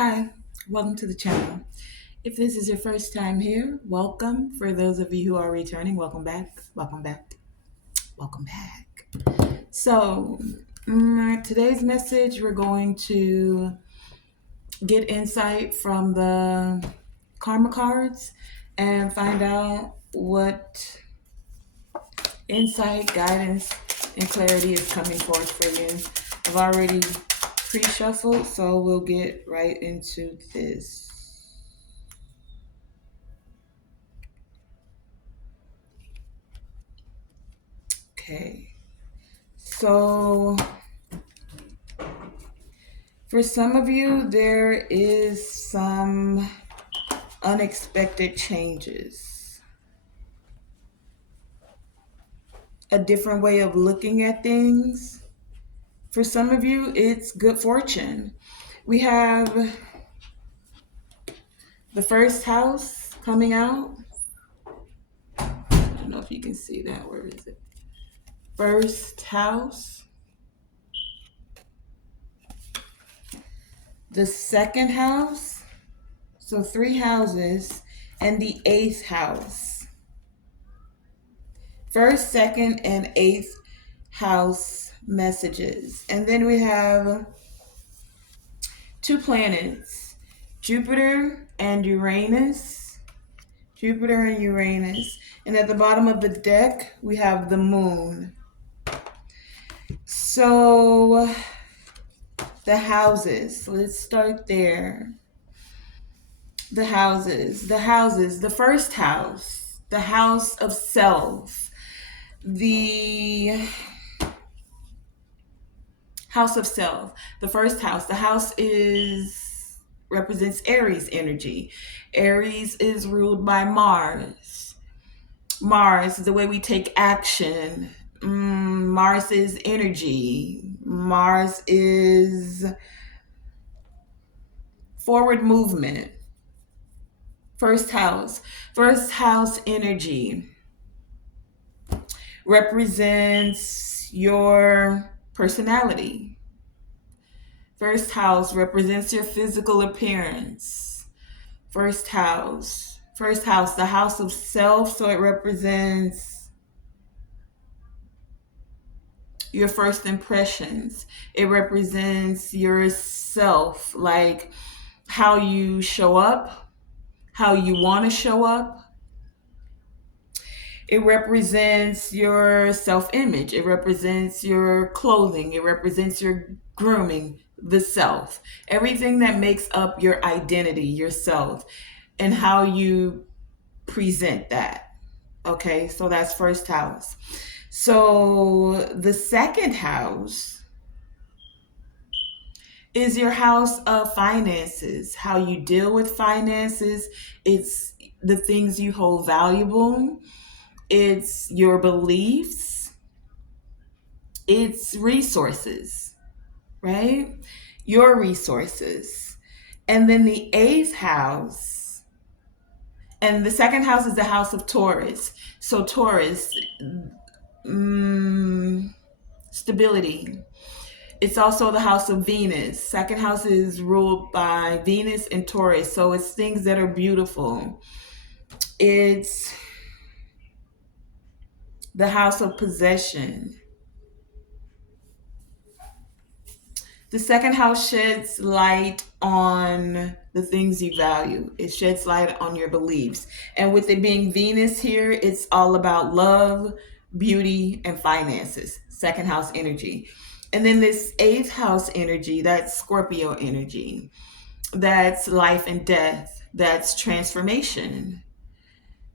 Hi, welcome to the channel. If this is your first time here, welcome. For those of you who are returning, welcome back, welcome back, welcome back. So, today's message, we're going to get insight from the karma cards and find out what insight, guidance, and clarity is coming forth for you. I've already pre-shuffled, so we'll get right into this. Okay. So, for some of you, there is some unexpected changes, a different way of looking at things. For some of you, it's good fortune. We have the first house coming out. I don't know if you can see that. Where is it? First house, the second house, so three houses, and the eighth house. First, second, and eighth house messages. And then we have two planets, Jupiter and Uranus. Jupiter and Uranus. And at the bottom of the deck, we have the moon. So, the houses. Let's start there. The houses. The first house. The house of self. The house of self. The first house. The house is represents Aries energy. Aries is ruled by Mars. Mars is the way we take action. Mars is energy. Mars is forward movement. First house. First house energy represents your personality. First house represents your physical appearance. First house. First house, the house of self, so it represents your first impressions. It represents yourself, like how you show up, how you want to show up. It represents your self-image. It represents your clothing. It represents your grooming, the self. Everything that makes up your identity, yourself, and how you present that. Okay, so that's first house. So the second house is your house of finances, how you deal with finances. It's the things you hold valuable. It's your beliefs. It's resources, right? Your resources. And then the eighth house, and the second house is the house of Taurus. So Taurus, stability. It's also the house of Venus. Second house is ruled by Venus and Taurus. So it's things that are beautiful. It's the house of possession. The second house sheds light on the things you value. It sheds light on your beliefs. And with it being Venus here, it's all about love, beauty, and finances. Second house energy. And then this eighth house energy, that's Scorpio energy. That's life and death. That's transformation.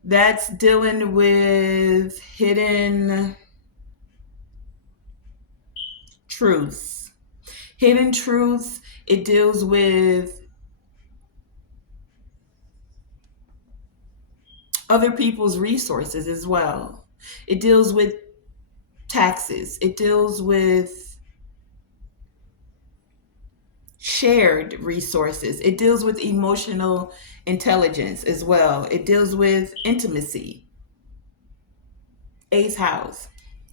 That's dealing with hidden truths. Hidden truths, it deals with other people's resources as well. It deals with taxes. It deals with shared resources. It deals with emotional intelligence as well. It deals with intimacy. Eighth house.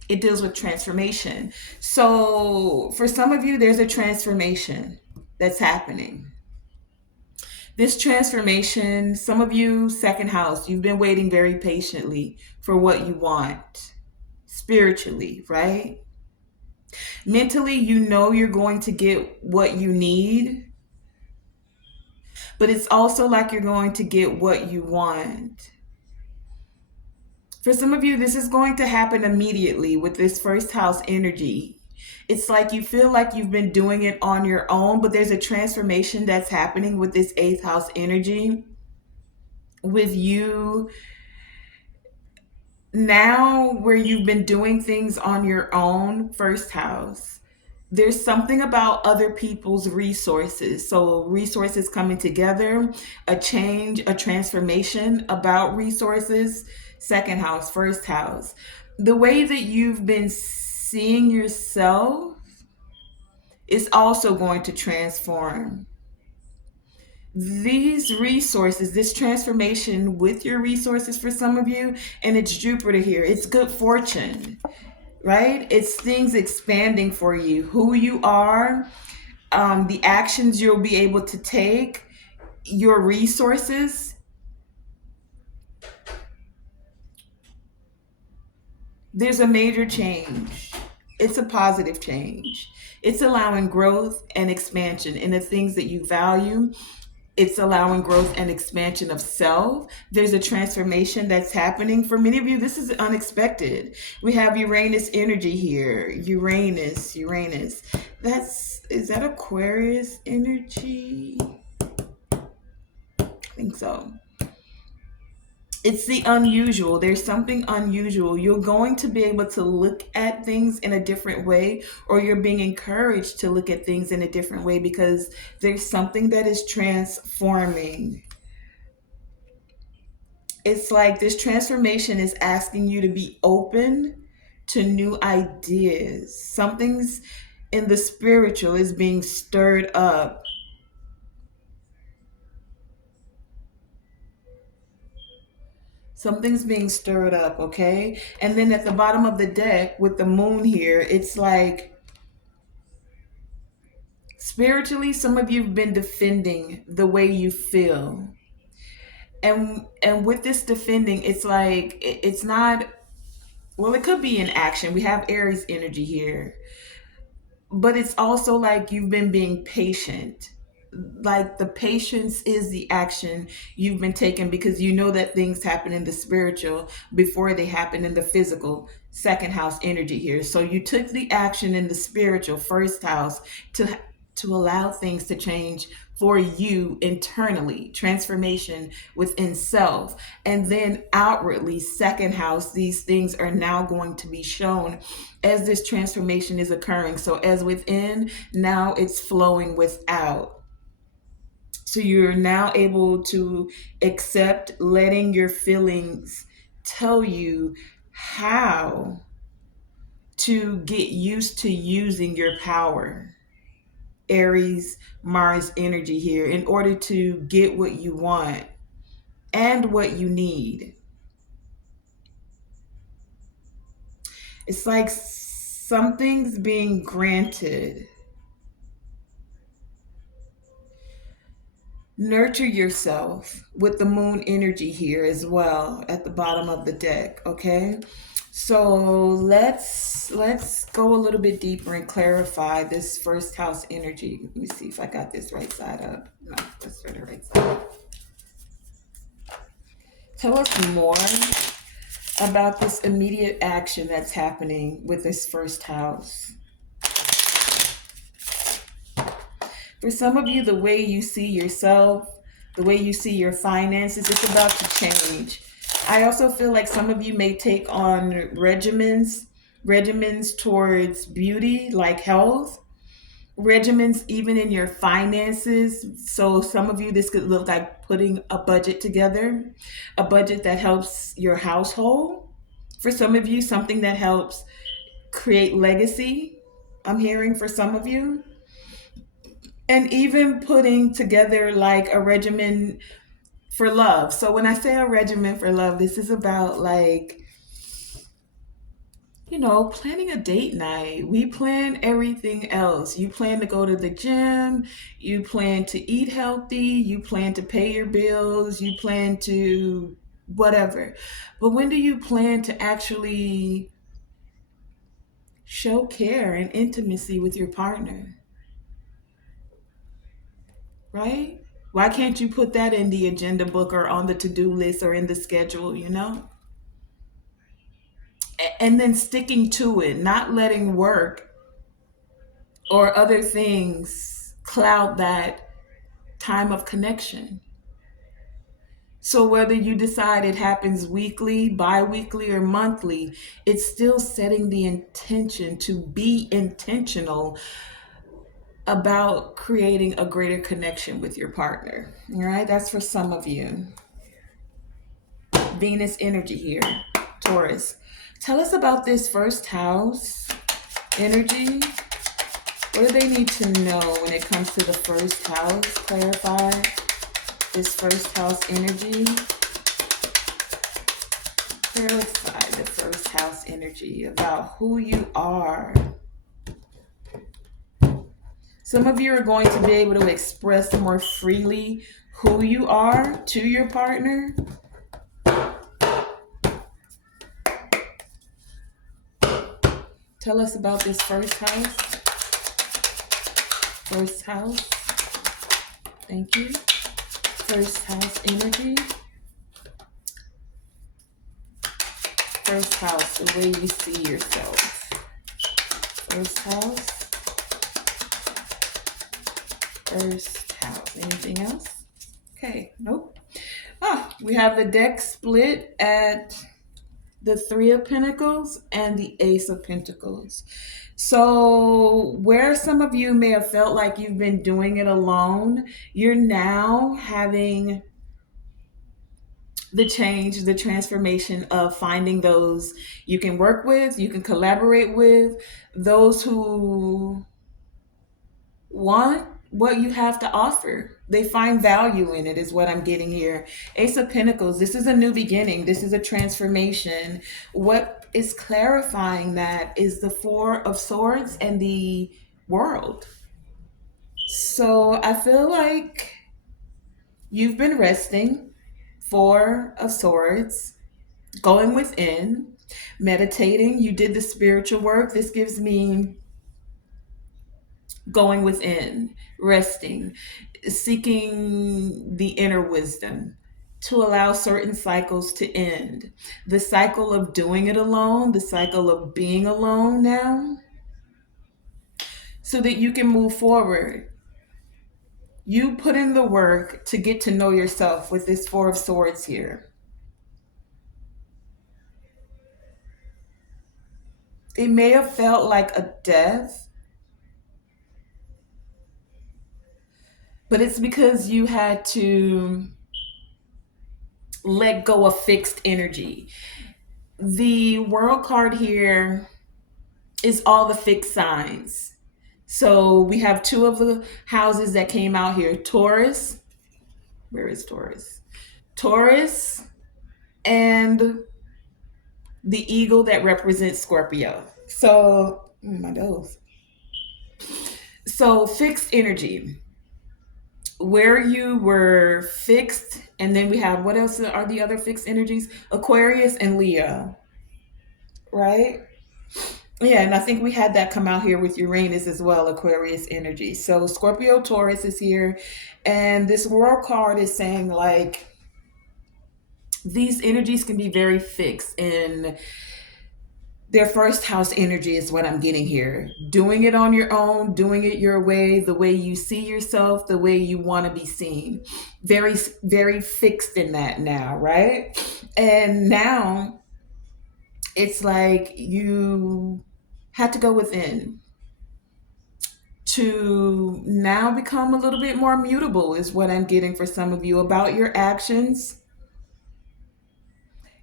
It deals with transformation. So for some of you, there's a transformation that's happening. This transformation, some of you, second house, you've been waiting very patiently for what you want spiritually, right? Mentally, you know you're going to get what you need, but it's also like you're going to get what you want. For some of you, this is going to happen immediately with this first house energy. It's like you feel like you've been doing it on your own, but there's a transformation that's happening with this eighth house energy with you now, where you've been doing things on your own, first house. There's something about other people's resources. So, resources coming together, a change, a transformation about resources, second house, first house. The way that you've been seeing yourself is also going to transform. These resources, this transformation with your resources for some of you, and it's Jupiter here, it's good fortune, right? It's things expanding for you, who you are, the actions you'll be able to take, your resources. There's a major change. It's a positive change. It's allowing growth and expansion in the things that you value. It's allowing growth and expansion of self. There's a transformation that's happening. For many of you, this is unexpected. We have Uranus energy here. Uranus. Is that Aquarius energy? I think so. It's the unusual. There's something unusual. You're going to be able to look at things in a different way, or you're being encouraged to look at things in a different way because there's something that is transforming. It's like this transformation is asking you to be open to new ideas. Something's in the spiritual is being stirred up. Something's being stirred up, okay? And then at the bottom of the deck with the moon here, it's like spiritually, some of you've been defending the way you feel. And with this defending, it's like it's not, well, it could be in action. We have Aries energy here, but it's also like you've been being patient. Like the patience is the action you've been taking because you know that things happen in the spiritual before they happen in the physical, second house energy here. So you took the action in the spiritual, first house, to allow things to change for you internally, transformation within self. And then outwardly, second house, these things are now going to be shown as this transformation is occurring. So as within, now it's flowing without. So you're now able to accept letting your feelings tell you how to get used to using your power. Aries, Mars energy here in order to get what you want and what you need. It's like something's being granted. Nurture yourself with the moon energy here as well at the bottom of the deck, okay? So let's go a little bit deeper and clarify this first house energy. Let me see if I got this right side up. No, let's turn the right side up. Tell us more about this immediate action that's happening with this first house. For some of you, the way you see yourself, the way you see your finances, it's about to change. I also feel like some of you may take on regimens towards beauty, like health, regimens even in your finances. So some of you, this could look like putting a budget together, a budget that helps your household. For some of you, something that helps create legacy. I'm hearing for some of you. And even putting together like a regimen for love. So when I say a regimen for love, this is about like planning a date night. We plan everything else. You plan to go to the gym, you plan to eat healthy, you plan to pay your bills, you plan to whatever. But when do you plan to actually show care and intimacy with your partner, right? Why can't you put that in the agenda book or on the to do list or in the schedule, And then sticking to it, not letting work or other things cloud that time of connection. So whether you decide it happens weekly, bi-weekly, or monthly, it's still setting the intention to be intentional about creating a greater connection with your partner. All right, that's for some of you. Venus energy here, Taurus. Tell us about this first house energy. What do they need to know when it comes to the first house? Clarify this first house energy. Clarify the first house energy about who you are. Some of you are going to be able to express more freely who you are to your partner. Tell us about this first house. First house. Thank you. First house energy. First house, the way you see yourself. First house. First house. Anything else? Okay, nope. We have the deck split at the Three of Pentacles and the Ace of Pentacles. So where some of you may have felt like you've been doing it alone, you're now having the change, the transformation of finding those you can work with, you can collaborate with, those who want what you have to offer. They find value in it, is what I'm getting here. Ace of Pentacles, this is a new beginning. This is a transformation. What is clarifying that is the Four of Swords and the World. So I feel like you've been resting. Four of Swords, going within, meditating. You did the spiritual work. This gives me going within, resting, seeking the inner wisdom to allow certain cycles to end. The cycle of doing it alone, the cycle of being alone now, so that you can move forward. You put in the work to get to know yourself with this Four of Swords here. It may have felt like a death, but it's because you had to let go of fixed energy. The World card here is all the fixed signs. So we have two of the houses that came out here. Taurus. Where is Taurus? Taurus and the eagle that represents Scorpio. So, my nose. So fixed energy. Where you were fixed, and then we have, what else are the other fixed energies? Aquarius and Leo, right? Yeah, and I think we had that come out here with Uranus as well, Aquarius energy. So Scorpio Taurus is here, and this World card is saying like these energies can be very fixed, and their first house energy is what I'm getting here. Doing it on your own, doing it your way, the way you see yourself, the way you want to be seen. Very, very fixed in that now, right? And now it's like you had to go within to now become a little bit more mutable, is what I'm getting for some of you about your actions.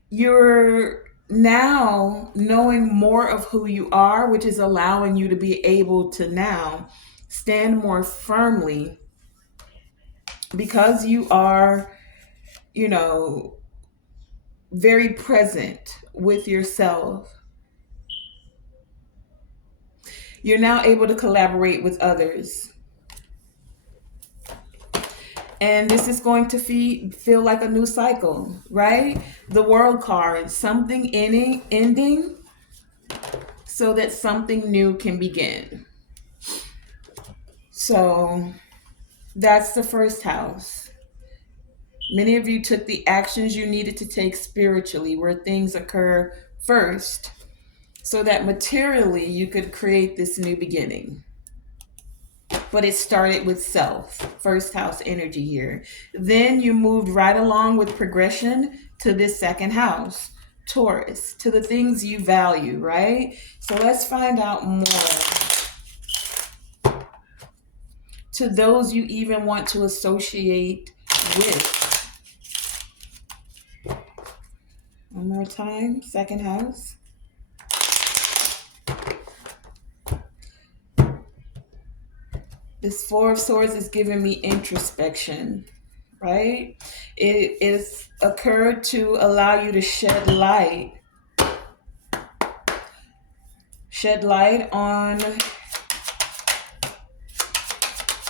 You're now knowing more of who you are, which is allowing you to be able to now stand more firmly because you are, you know, very present with yourself. You're now able to collaborate with others. And this is going to feel like a new cycle, right? The world card, something ending so that something new can begin. So that's the first house. Many of you took the actions you needed to take spiritually, where things occur first, so that materially you could create this new beginning. But it started with self, first house energy here. Then you moved right along with progression to this second house, Taurus, to the things you value, right? So let's find out more to those you even want to associate with. One more time, second house. This Four of Swords is giving me introspection, right? It is occurred to allow you to shed light on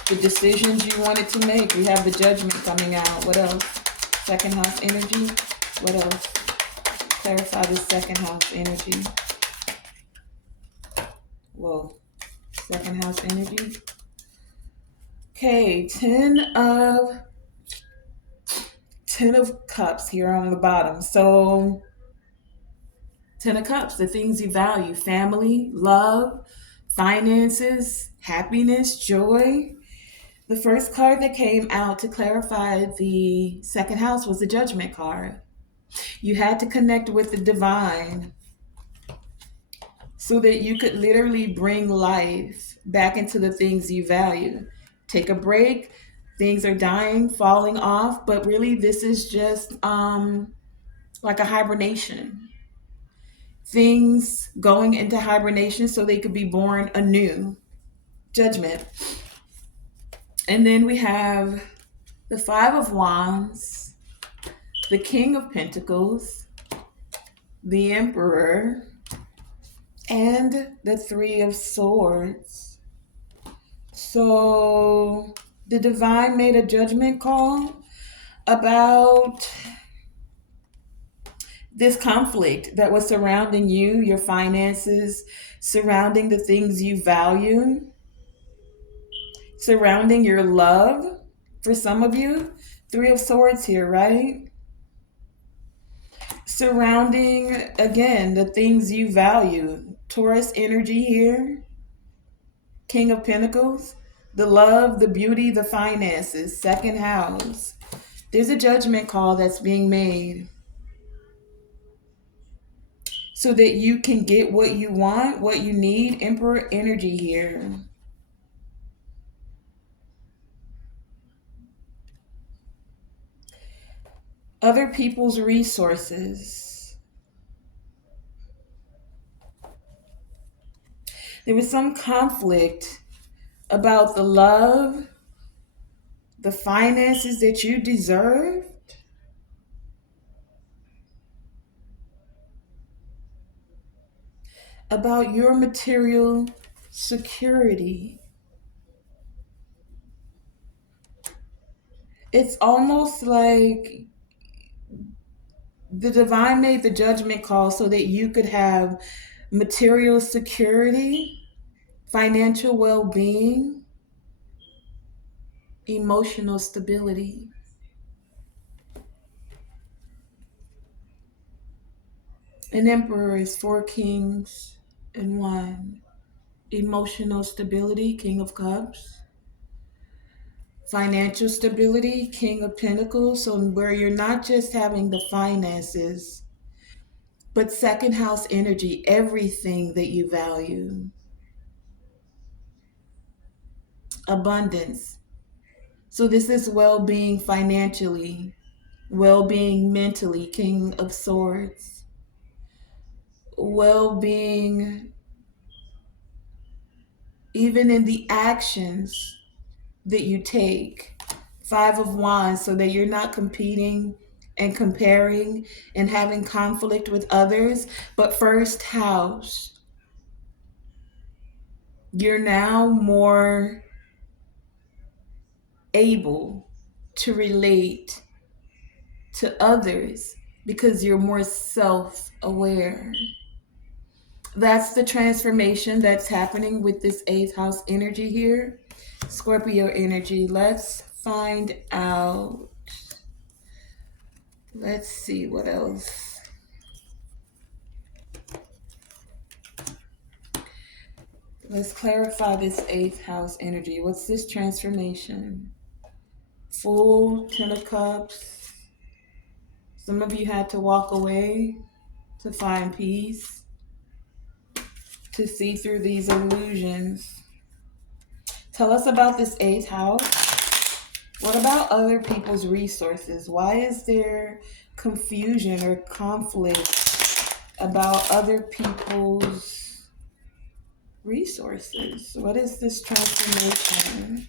the decisions you wanted to make. We have the Judgment coming out. What else? Second house energy. What else? Clarify the second house energy. Whoa. Second house energy. Okay, Ten of Cups here on the bottom. So Ten of Cups, the things you value: family, love, finances, happiness, joy. The first card that came out to clarify the second house was the Judgment card. You had to connect with the divine so that you could literally bring life back into the things you value. Take a break. Things are dying, falling off, but really this is just like a hibernation. Things going into hibernation so they could be born anew. Judgment. And then we have the Five of Wands, the King of Pentacles, the Emperor, and the Three of Swords. So the divine made a judgment call about this conflict that was surrounding you, your finances, surrounding the things you value, surrounding your love. For some of you, Three of Swords here, right? Surrounding, again, the things you value. Taurus energy here. King of Pentacles. The love, the beauty, the finances. Second house. There's a judgment call that's being made so that you can get what you want, what you need. Emperor energy here. Other people's resources. There was some conflict about the love, the finances that you deserve, about your material security. It's almost like the divine made the judgment call so that you could have material security, financial well-being, emotional stability. An emperor is four kings in one. Emotional stability, King of Cups. Financial stability, King of Pentacles. So where you're not just having the finances, but second house energy, everything that you value. Abundance. So this is well-being financially, well-being mentally, King of Swords. Well-being even in the actions that you take. Five of Wands, so that you're not competing and comparing and having conflict with others. But first house, You're now more able to relate to others because you're more self aware. That's the transformation that's happening with this eighth house energy here. Scorpio energy. Let's find out. Let's see what else. Let's clarify this eighth house energy. What's this transformation? Full Ten of Cups. Some of you had to walk away to find peace, to see through these illusions. Tell us about this eighth house. What about other people's resources? Why is there confusion or conflict about other people's resources? What is this transformation?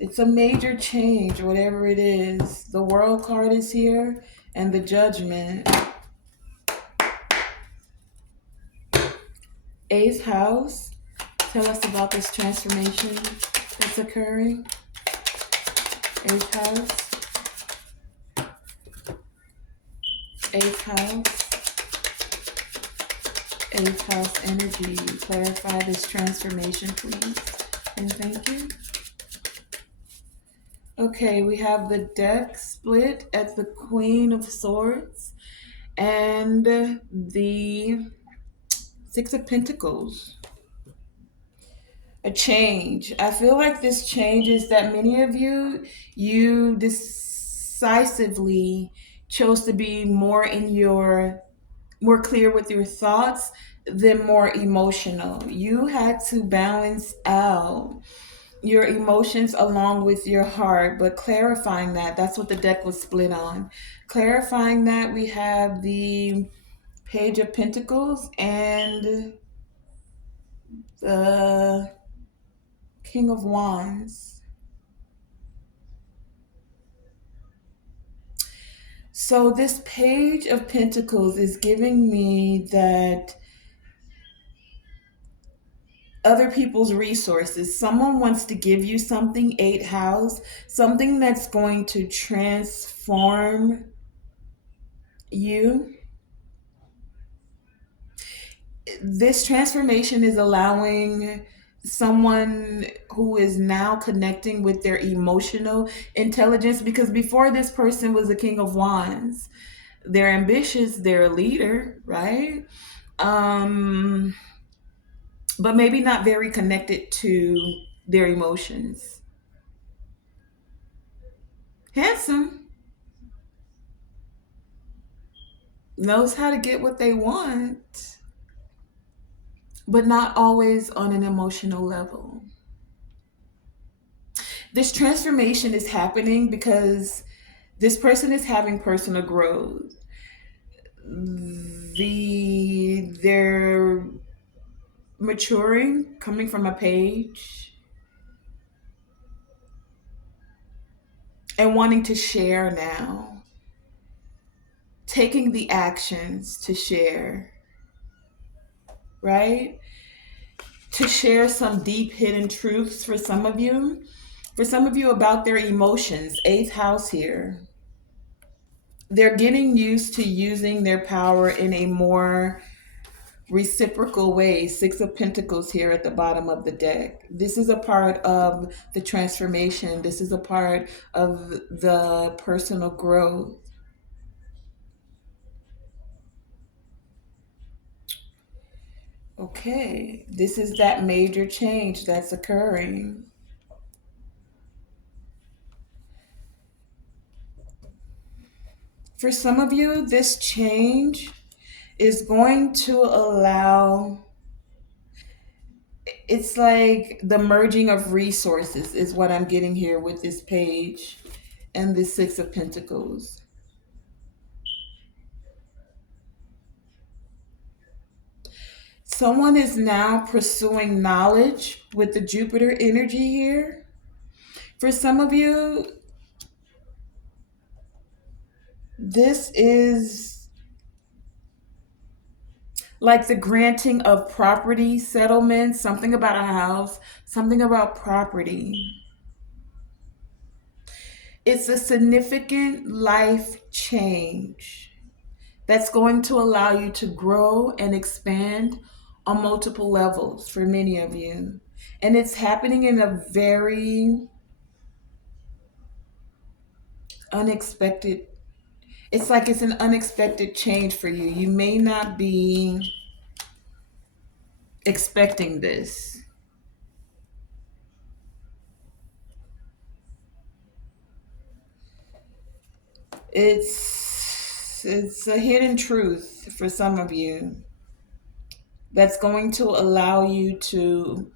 It's a major change, whatever it is. The World card is here and the Judgment. Eighth house. Tell us about this transformation that's occurring. Eighth house. Eighth house. Eighth house energy. Clarify this transformation, please. And thank you. Okay, we have the deck split at the Queen of Swords and the Six of Pentacles. A change. I feel like this change is that many of you decisively chose to be more clear with your thoughts than more emotional. You had to balance out your emotions along with your heart, but clarifying that's what the deck was split on. Clarifying that, we have the Page of Pentacles and the King of Wands. So this Page of Pentacles is giving me that other people's resources. Someone wants to give you something, eighth house, something that's going to transform you. This transformation is allowing someone who is now connecting with their emotional intelligence, because before this person was the King of Wands. They're ambitious, they're a leader, right? But maybe not very connected to their emotions. Handsome, knows how to get what they want, but not always on an emotional level. This transformation is happening because this person is having personal growth. They're maturing, coming from a page, and wanting to share now. Taking the actions to share, right? To share some deep hidden truths for some of you. For some of you, about their emotions. Eighth house here. They're getting used to using their power in a more reciprocal way. Six of Pentacles here at the bottom of the deck. This is a part of the transformation. This is a part of the personal growth. Okay, this is that major change that's occurring. For some of you, this change is going to allow, it's like the merging of resources is what I'm getting here with this page and this Six of Pentacles. Someone is now pursuing knowledge with the Jupiter energy here. For some of you, this is Like the granting of property settlement, something about a house, something about property. It's a significant life change that's going to allow you to grow and expand on multiple levels for many of you. And it's happening in a very unexpected, it's like it's an unexpected change for you. You may not be expecting this. It's a hidden truth for some of you that's going to allow you to,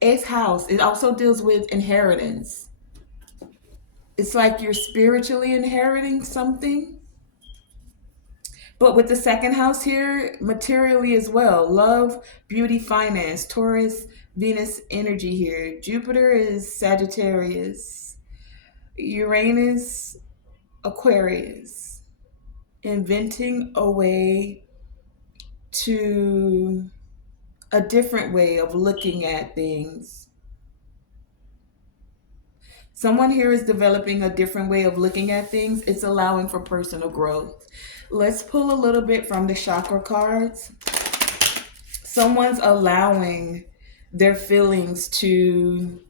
eighth house, it also deals with inheritance. It's like you're spiritually inheriting something. But with the second house here, materially as well. Love, beauty, finance, Taurus, Venus energy here. Jupiter is Sagittarius. Uranus, Aquarius. Inventing a way to a different way of looking at things. Someone here is developing a different way of looking at things. It's allowing for personal growth. Let's pull a little bit from the chakra cards. Someone's allowing their feelings to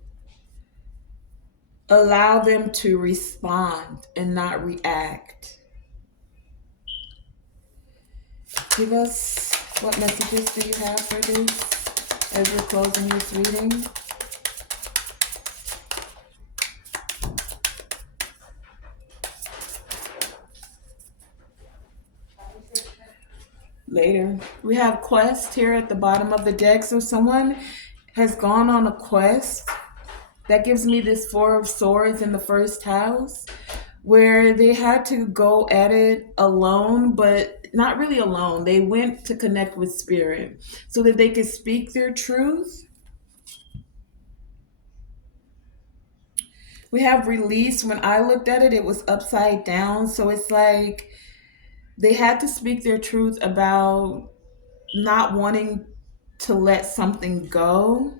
allow them to respond and not react. Give us, what messages do you have for this as you're closing this reading? Later. We have quest here at the bottom of the deck. So someone has gone on a quest. That gives me this Four of Swords in the first house, where they had to go at it alone, but not really alone. They went to connect with spirit so that they could speak their truth. We have release. When I looked at it, it was upside down. So it's like they had to speak their truth about not wanting to let something go,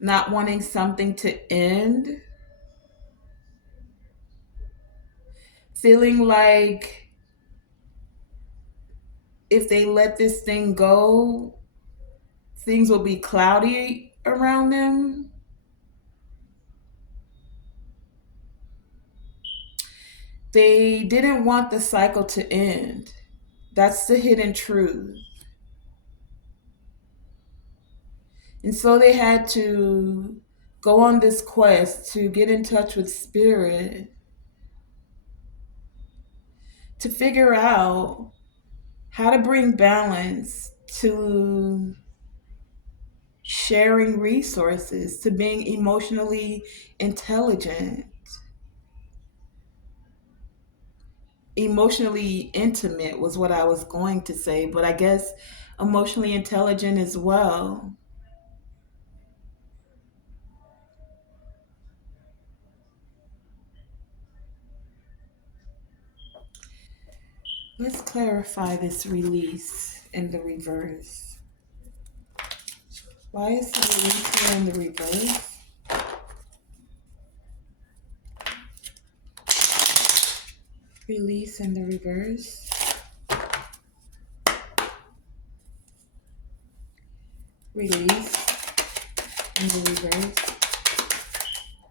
not wanting something to end, feeling like if they let this thing go, things will be cloudy around them. They didn't want the cycle to end. That's the hidden truth. And so they had to go on this quest to get in touch with spirit to figure out how to bring balance to sharing resources, to being emotionally intelligent, emotionally intimate was what I was going to say, but I guess emotionally intelligent as well. Let's clarify this release in the reverse. Why is the release here in the reverse? Release in the reverse. Release in the reverse.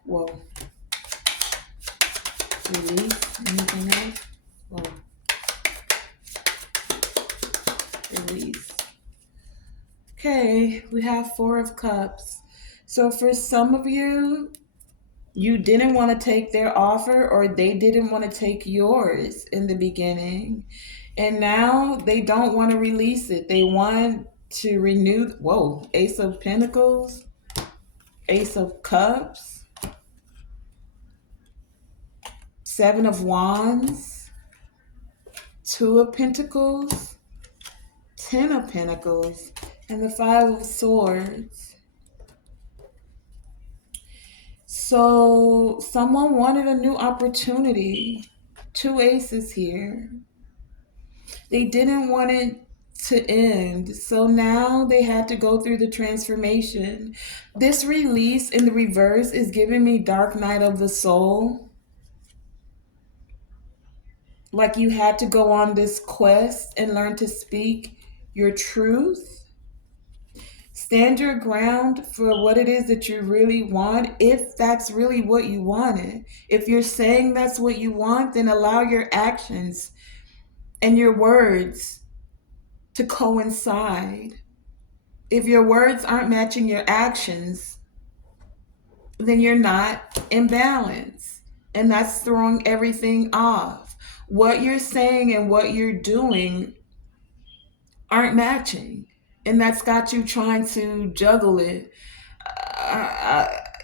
Whoa. Release. Anything else? Whoa. Release. Okay, we have Four of Cups. So for some of you, you didn't want to take their offer or they didn't want to take yours in the beginning. And now they don't want to release it. They want to renew. Whoa, Ace of Pentacles, Ace of Cups, Seven of Wands, Two of Pentacles, Ten of Pentacles, and the Five of Swords. So someone wanted a new opportunity. Two aces here. They didn't want it to end. So now they had to go through the transformation. This release in the reverse is giving me dark night of the soul. Like you had to go on this quest and learn to speak your truth. Stand your ground for what it is that you really want, if that's really what you wanted. If you're saying that's what you want, then allow your actions and your words to coincide. If your words aren't matching your actions, then you're not in balance. And that's throwing everything off. What you're saying and what you're doing aren't matching. And that's got you trying to juggle it.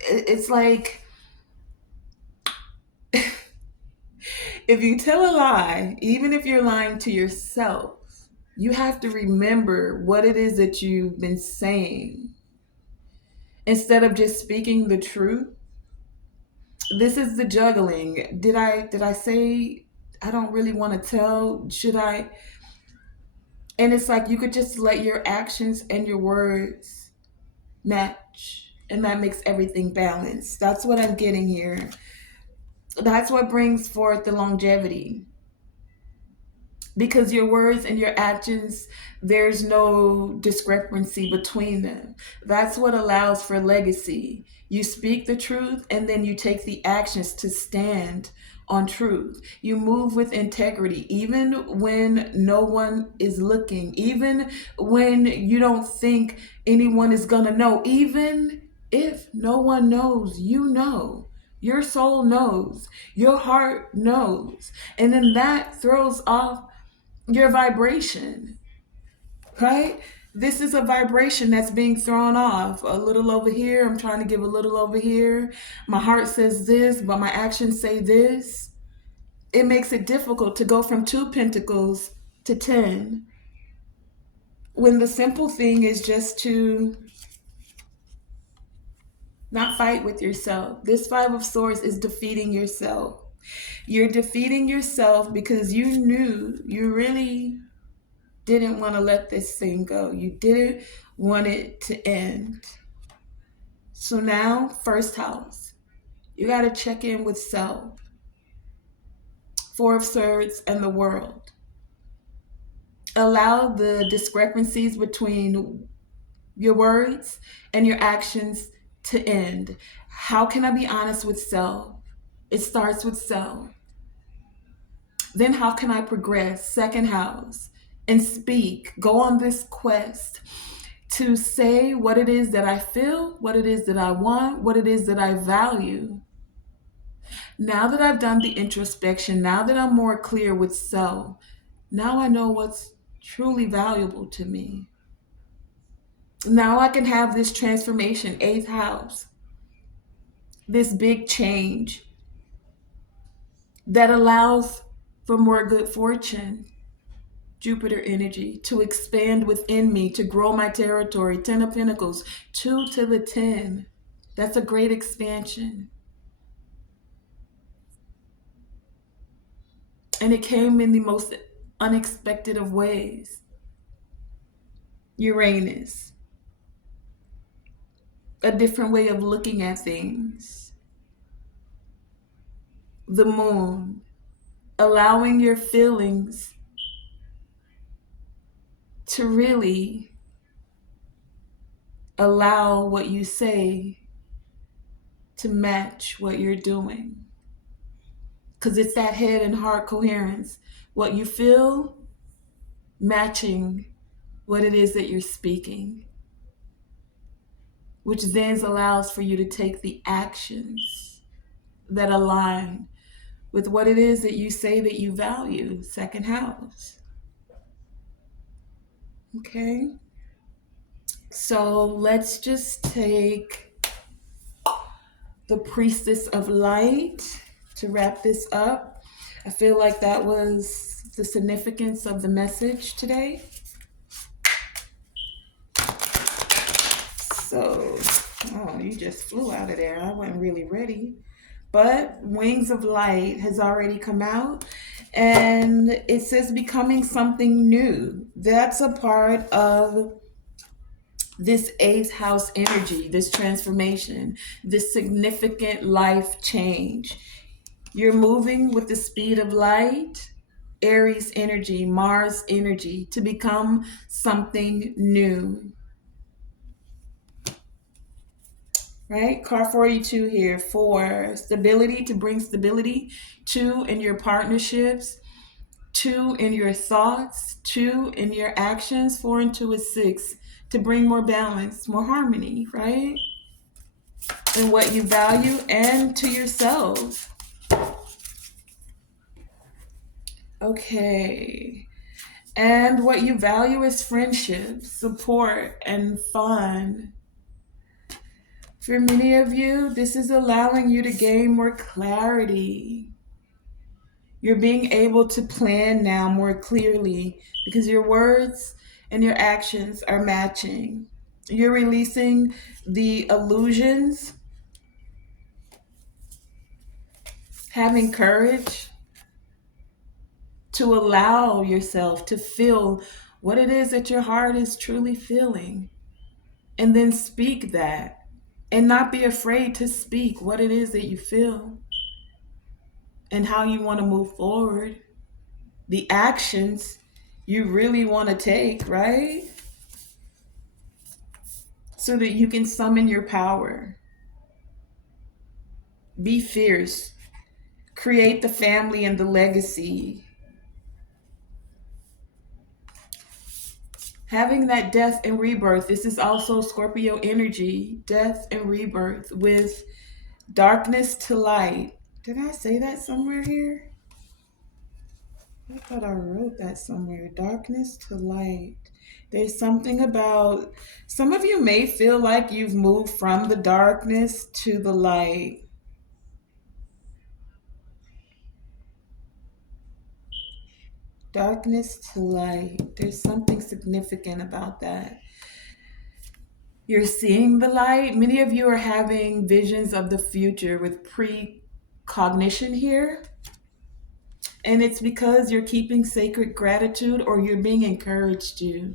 It's like if you tell a lie, even if you're lying to yourself, you have to remember what it is that you've been saying instead of just speaking the truth. This is the juggling. Did I say I don't really want to tell? Should I? And it's like you could just let your actions and your words match, and that makes everything balanced. That's what I'm getting here. That's what brings forth the longevity. Because your words and your actions, there's no discrepancy between them. That's what allows for legacy. You speak the truth and then you take the actions to stand on truth. You move with integrity, even when no one is looking, even when you don't think anyone is going to know, even if no one knows, you know. Your soul knows, your heart knows. And then that throws off your vibration, right? This is a vibration that's being thrown off. A little over here, I'm trying to give a little over here. My heart says this, but my actions say this. It makes it difficult to go from 2 pentacles to 10 when the simple thing is just to not fight with yourself. This 5 of Swords is defeating yourself. You're defeating yourself because you knew you really didn't want to let this thing go. You didn't want it to end. So now, first house, you got to check in with self. 4 of Swords and the world. Allow the discrepancies between your words and your actions to end. How can I be honest with self? It starts with self. Then how can I progress? Second house. And speak. Go on this quest to say what it is that I feel, what it is that I want, what it is that I value. Now that I've done the introspection, now that I'm more clear with self, now I know what's truly valuable to me. Now I can have this transformation, 8th house, this big change that allows for more good fortune. Jupiter energy to expand within me, to grow my territory. 10 of Pentacles, 2 to the 10. That's a great expansion. And it came in the most unexpected of ways. Uranus, a different way of looking at things. The moon, allowing your feelings to really allow what you say to match what you're doing. Because it's that head and heart coherence. What you feel matching what it is that you're speaking. Which then allows for you to take the actions that align with what it is that you say that you value. Second house. Okay. So let's just take the Priestess of Light to wrap this up. I feel like that was the significance of the message today. So, oh, you just flew out of there. I wasn't really ready. But Wings of Light has already come out. And it says becoming something new. That's a part of this eighth house energy, this transformation, this significant life change. You're moving with the speed of light, Aries energy, Mars energy, to become something new, right? Car 42 here for stability, to bring stability. Two, in your partnerships. Two, in your thoughts. Two, in your actions. Four and two is six, to bring more balance, more harmony, right? In what you value and to yourself. Okay. And what you value is friendship, support, and fun. For many of you, this is allowing you to gain more clarity. You're being able to plan now more clearly because your words and your actions are matching. You're releasing the illusions, having courage to allow yourself to feel what it is that your heart is truly feeling, and then speak that, and not be afraid to speak what it is that you feel and how you want to move forward, the actions you really want to take, right? So that you can summon your power. Be fierce. Create the family and the legacy. Having that death and rebirth. This is also Scorpio energy. Death and rebirth with darkness to light. Did I say that somewhere here? I thought I wrote that somewhere. Darkness to light. There's something about, some of you may feel like you've moved from the darkness to the light. Darkness to light. There's something significant about that. You're seeing the light. Many of you are having visions of the future with precognition here. And it's because you're keeping sacred gratitude, or you're being encouraged to.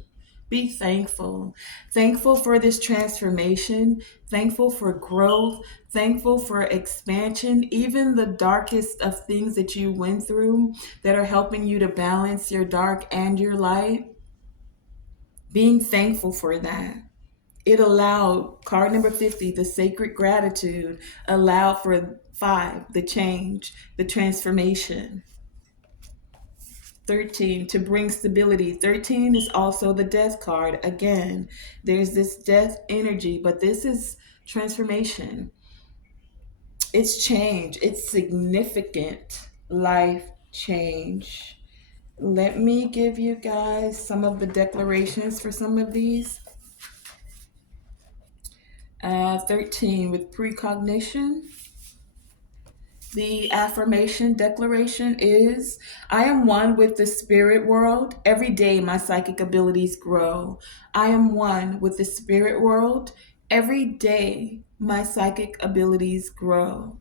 Be thankful. Thankful for this transformation. Thankful for growth. Thankful for expansion. Even the darkest of things that you went through that are helping you to balance your dark and your light. Being thankful for that. It allowed, card number 50, the sacred gratitude, allowed for 5, the change, the transformation. 13, to bring stability. 13 is also the death card. Again, there's this death energy, but this is transformation. It's change. It's significant life change. Let me give you guys some of the declarations for some of these. 13 with precognition. The affirmation declaration is, I am one with the spirit world. Every day my psychic abilities grow. I am one with the spirit world. Every day my psychic abilities grow.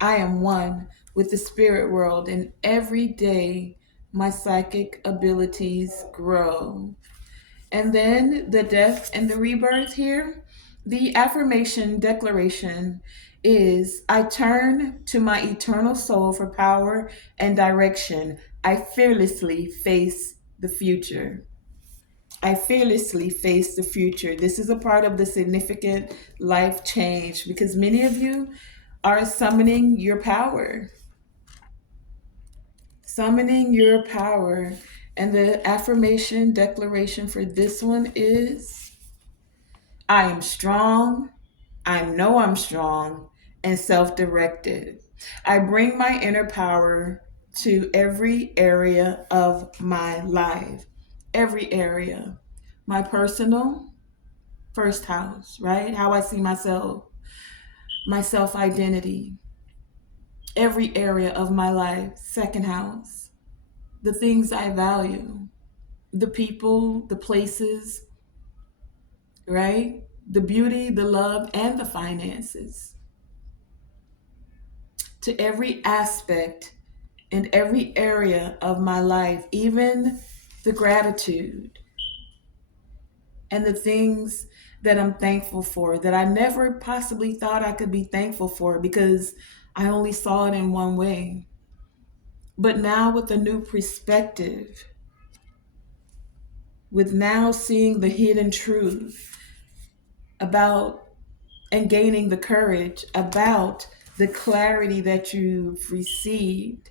I am one with the spirit world, and every day my psychic abilities grow. And then the death and the rebirth here. The affirmation declaration is, I turn to my eternal soul for power and direction. I fearlessly face the future. I fearlessly face the future. This is a part of the significant life change because many of you are summoning your power. Summoning your power. And the affirmation declaration for this one is, I am strong, I know I'm strong, and self directed. I bring my inner power to every area of my life. Every area. My personal, first house, right? How I see myself, my self identity. Every area of my life, second house. The things I value, the people, the places, right? The beauty, the love, and the finances. To every aspect in every area of my life, even the gratitude and the things that I'm thankful for that I never possibly thought I could be thankful for because I only saw it in one way. But now, with a new perspective, with now seeing the hidden truth about and gaining the courage about the clarity that you've received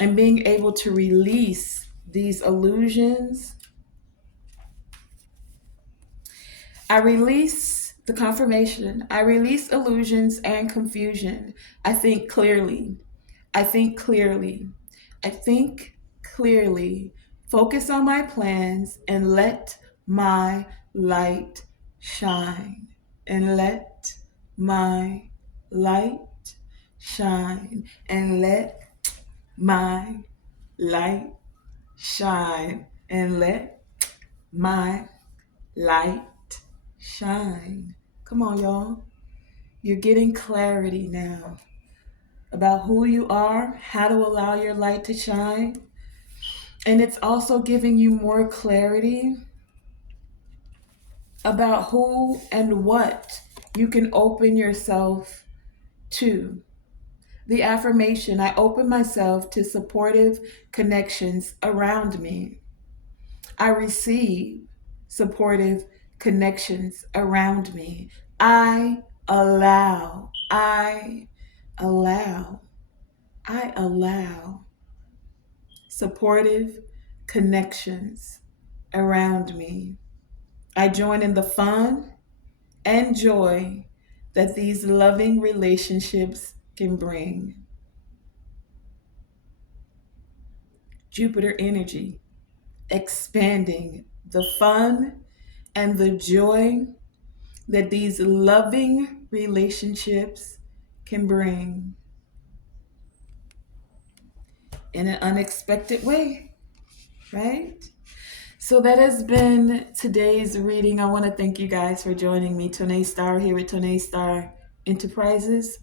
and being able to release these illusions, I release the confirmation. I release illusions and confusion. I think clearly. I think clearly. I think clearly. Focus on my plans and let my light shine. And let my light shine. And let my light shine. And let my light shine. Come on, y'all. You're getting clarity now about who you are, how to allow your light to shine. And it's also giving you more clarity about who and what you can open yourself to. The affirmation, I open myself to supportive connections around me. I receive supportive connections around me. I allow, I allow supportive connections around me. I join in the fun and joy that these loving relationships can bring. Jupiter energy, expanding the fun and the joy that these loving relationships can bring in an unexpected way, right? So that has been today's reading. I want to thank you guys for joining me, Tonae Star, here at Tonae Star Enterprises.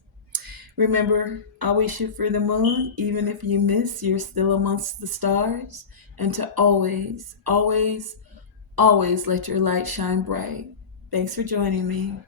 Remember, always shoot for the moon. Even if you miss, you're still amongst the stars. And to always, always, always let your light shine bright. Thanks for joining me.